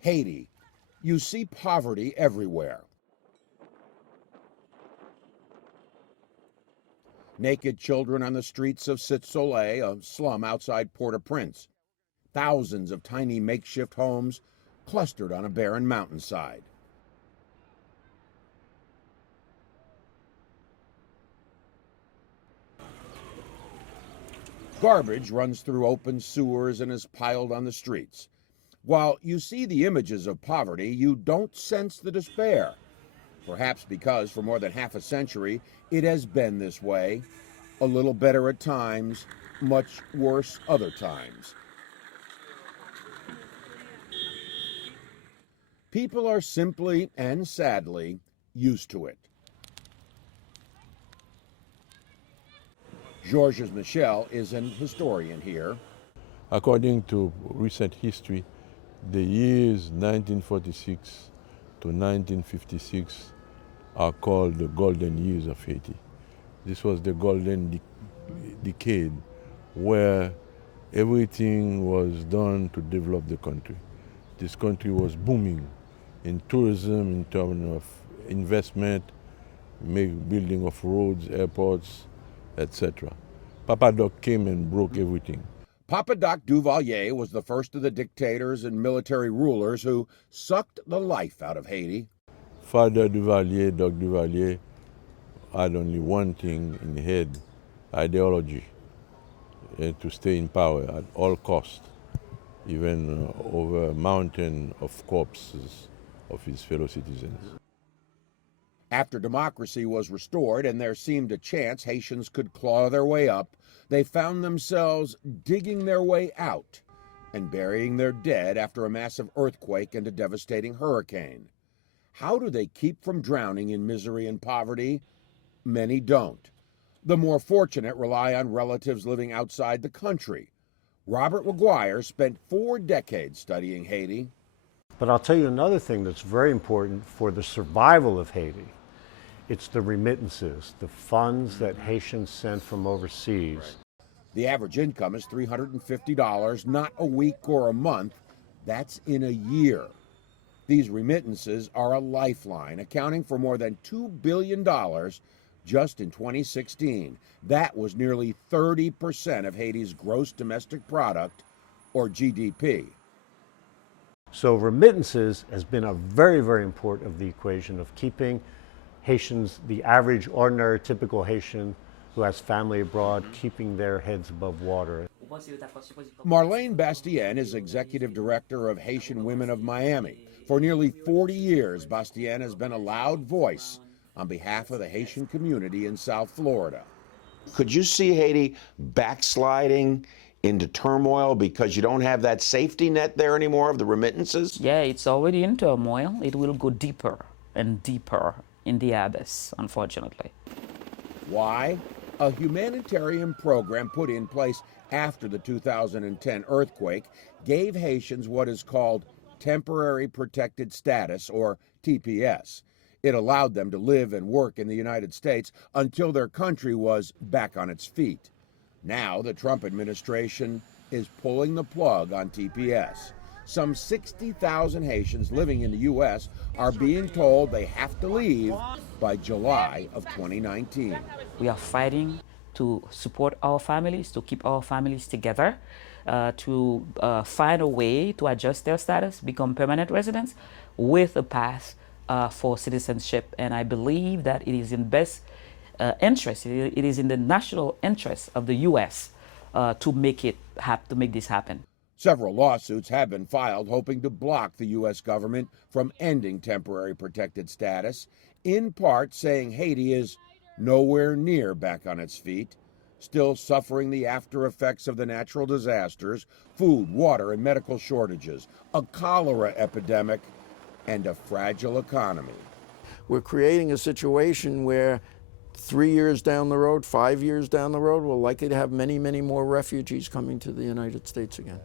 Haiti. You see poverty everywhere. Naked children on the streets of Cite-Soleil, a slum outside Port-au-Prince. Thousands of tiny makeshift homes clustered on a barren mountainside. Garbage runs through open sewers and is piled on the streets. While you see the images of poverty, you don't sense the despair. Perhaps because for more than half a century, it has been this way. A little better at times, much worse other times. People are simply and sadly used to it. Georges Michel is an historian here. According to recent history, the years 1946 to 1956 are called the golden years of Haiti. This was the golden decade where everything was done to develop the country. This country was booming in tourism, in terms of investment, building of roads, airports, etc. Papa Doc came and broke everything. Papa Doc Duvalier was the first of the dictators and military rulers who sucked the life out of Haiti. Father Duvalier, Doc Duvalier, had only one thing in head, ideology, to stay in power at all costs, even over a mountain of corpses of his fellow citizens. After democracy was restored and there seemed a chance Haitians could claw their way up, they found themselves digging their way out and burying their dead after a massive earthquake and a devastating hurricane. How do they keep from drowning in misery and poverty? Many don't. The more fortunate rely on relatives living outside the country. Robert McGuire spent 4 decades studying Haiti. But I'll tell you another thing that's very important for the survival of Haiti. It's the remittances, the funds that Haitians send from overseas. The average income is $350, not a week or a month. That's in a year. These remittances are a lifeline, accounting for more than $2 billion just in 2016. That was nearly 30% of Haiti's gross domestic product, or GDP. So remittances has been a very, very important of the equation of keeping Haitians, the average, ordinary, typical Haitian who has family abroad, keeping their heads above water. Marlene Bastien is executive director of Haitian Women of Miami. For nearly 40 years, Bastien has been a loud voice on behalf of the Haitian community in South Florida. Could you see Haiti backsliding into turmoil because you don't have that safety net there anymore of the remittances? Yeah, it's already in turmoil. It will go deeper and deeper in the abyss, unfortunately. Why? A humanitarian program put in place after the 2010 earthquake gave Haitians what is called Temporary Protected Status, or TPS. It allowed them to live and work in the United States until their country was back on its feet. Now the Trump administration is pulling the plug on TPS. Some 60,000 Haitians living in the U.S. are being told they have to leave by July of 2019. We are fighting to support our families, to keep our families together, to find a way to adjust their status, become permanent residents with a path for citizenship. And I believe that it is in best interest, it is in the national interest of the U.S. To make this happen. Several lawsuits have been filed hoping to block the U.S. government from ending temporary protected status, in part saying Haiti is nowhere near back on its feet, still suffering the after effects of the natural disasters, food, water, and medical shortages, a cholera epidemic, and a fragile economy. We're creating a situation where 3 years down the road, 5 years down the road, we're likely to have many, many more refugees coming to the United States again.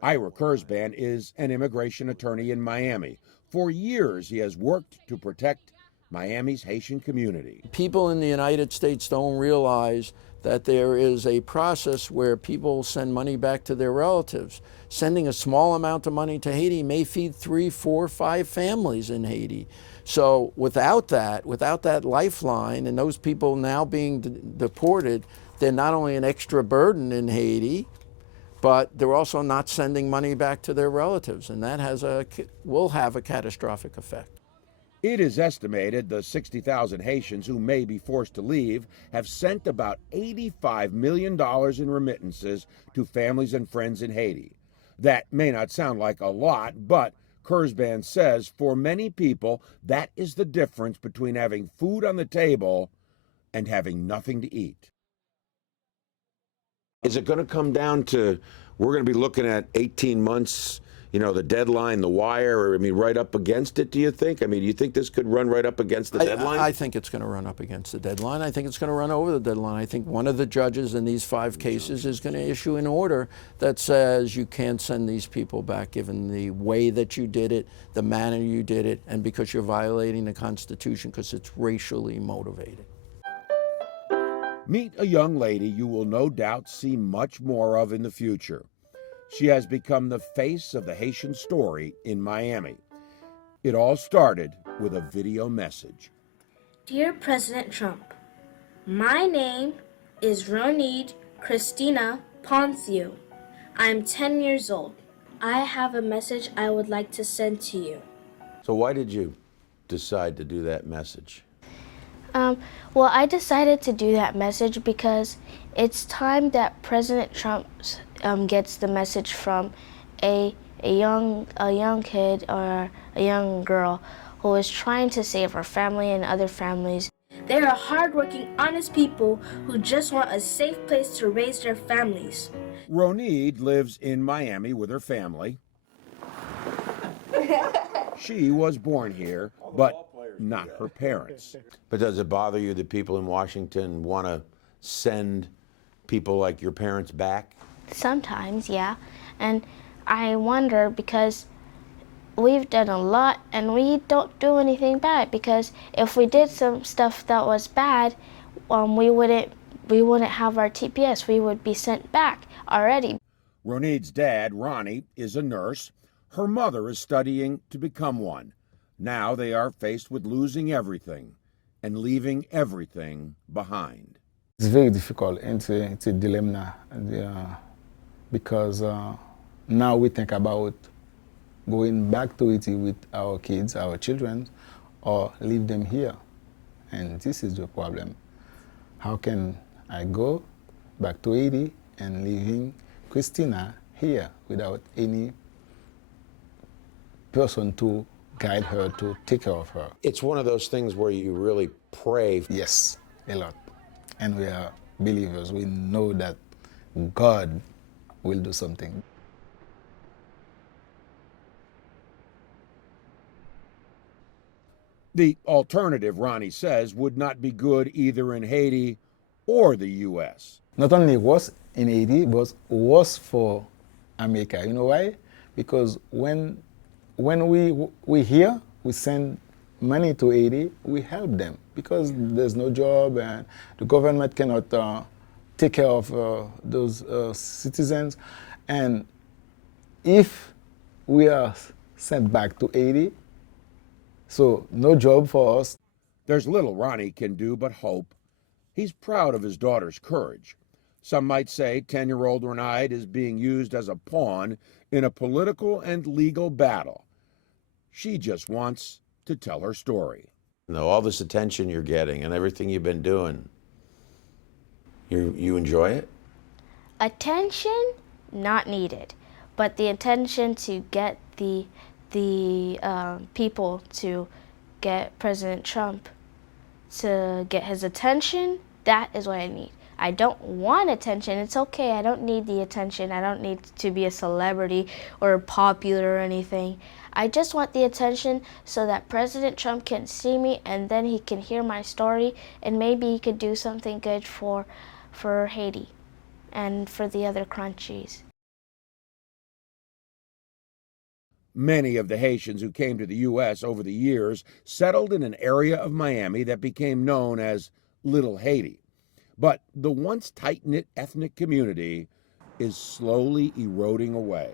Ira Kurzban is an immigration attorney in Miami. For years, he has worked to protect Miami's Haitian community. People in the United States don't realize that there is a process where people send money back to their relatives. Sending a small amount of money to Haiti may feed 3, 4, 5 families in Haiti. So without that lifeline, and those people now being deported, they're not only an extra burden in Haiti, but they're also not sending money back to their relatives, and that will have a catastrophic effect. It is estimated the 60,000 Haitians who may be forced to leave have sent about $85 million in remittances to families and friends in Haiti. That may not sound like a lot, but Kurzban says for many people, that is the difference between having food on the table and having nothing to eat. Is it going to come down to, we're going to be looking at 18 months, you know, the deadline, the wire, I mean, right up against it, do you think? I mean, do you think this could run right up against the deadline? I think it's going to run up against the deadline. I think it's going to run over the deadline. I think one of the judges in these 5 cases is going to issue an order that says you can't send these people back given the way that you did it, the manner you did it, and because you're violating the Constitution because it's racially motivated. Meet a young lady you will no doubt see much more of in the future. She has become the face of the Haitian story in Miami. It all started with a video message. Dear President Trump, my name is Ronid Christina Ponthio. I'm 10 years old. I have a message I would like to send to you. So why did you decide to do that message? Well, I decided to do that message because it's time that President Trump gets the message from a young kid or a young girl who is trying to save her family and other families. They are hardworking, honest people who just want a safe place to raise their families. Ronid lives in Miami with her family. She was born here, but not her parents. But does it bother you that people in Washington want to send people like your parents back? Sometimes, yeah. And I wonder because we've done a lot and we don't do anything bad, because if we did some stuff that was bad, we wouldn't have our TPS. We would be sent back already. Ronid's dad, Ronnie, is a nurse. Her mother is studying to become one. Now they are faced with losing everything and leaving everything behind. It's very difficult, and it's a dilemma, because now we think about going back to Haiti with our kids, our children, or leave them here. And this is the problem. How can I go back to Haiti and leaving Christina here without any person to guide her, to take care of her? It's one of those things where you really pray. Yes, a lot. And we are believers. We know that God will do something. The alternative, Ronnie says, would not be good either in Haiti or the U.S. Not only worse in Haiti, but worse for America. You know why? Because when we here, we send money to Haiti, we help them because there's no job and the government cannot take care of those citizens. And if we are sent back to Haiti, so no job for us. There's little Ronnie can do but hope. He's proud of his daughter's courage. Some might say 10-year-old Ronide is being used as a pawn in a political and legal battle. She just wants to tell her story. You know, all this attention you're getting and everything you've been doing, you enjoy it? Attention, not needed. But the attention to get the people to get President Trump to get his attention, that is what I need. I don't want attention. It's okay. I don't need the attention. I don't need to be a celebrity or popular or anything. I just want the attention so that President Trump can see me and then he can hear my story and maybe he could do something good for Haiti and for the other countries. Many of the Haitians who came to the U.S. over the years settled in an area of Miami that became known as Little Haiti. But the once tight-knit ethnic community is slowly eroding away.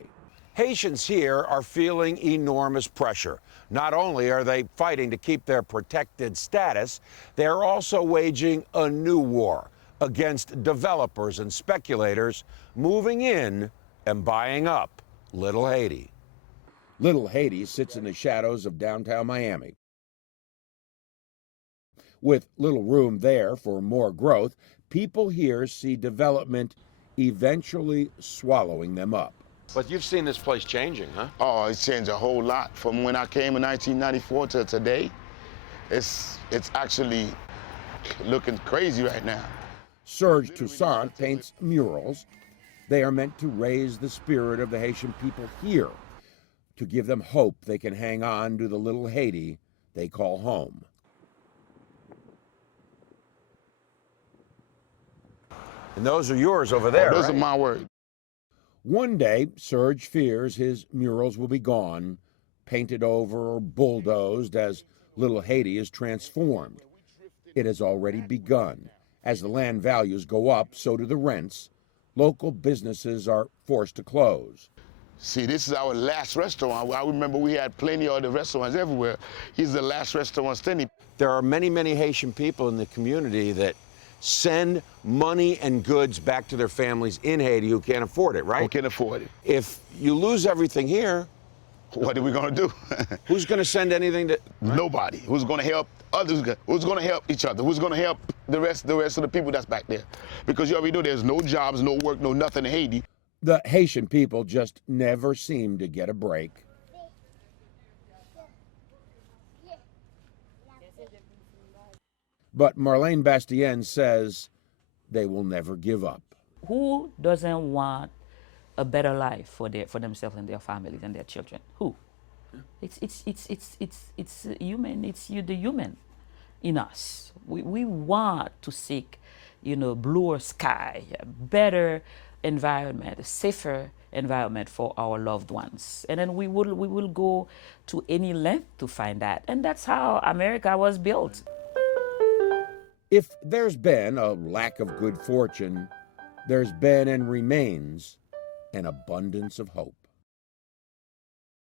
Haitians here are feeling enormous pressure. Not only are they fighting to keep their protected status, they're also waging a new war against developers and speculators moving in and buying up Little Haiti. Little Haiti sits in the shadows of downtown Miami. With little room there for more growth, people here see development eventually swallowing them up. But you've seen this place changing, huh? Oh, it's changed a whole lot from when I came in 1994 to today. It's actually looking crazy right now. Serge Toussaint paints murals. They are meant to raise the spirit of the Haitian people here, to give them hope they can hang on to the little Haiti they call home. And those are yours over there, Those right? are my words. One day, Serge fears his murals will be gone, painted over or bulldozed as Little Haiti is transformed. It has already begun. As the land values go up, so do the rents. Local businesses are forced to close. See, this is our last restaurant. I remember we had plenty of other restaurants everywhere. He's the last restaurant standing. There are many, many Haitian people in the community that send money and goods back to their families in Haiti who can't afford it, right? Who can afford it? If you lose everything here, What are we going to do? who's going to send anything to... Nobody. Who's going to help others? Who's going to help each other? Who's going to help the rest of the people that's back there? Because you already know there's no jobs, no work, no nothing in Haiti. The Haitian people just never seem to get a break. But Marlene Bastien says they will never give up. Who doesn't want a better life for themselves and their families and their children? Who? It's human. It's the human in us. We want to seek, bluer sky, a better environment, a safer environment for our loved ones, and then we will go to any length to find that, and that's how America was built. If there's been a lack of good fortune, there's been and remains an abundance of hope.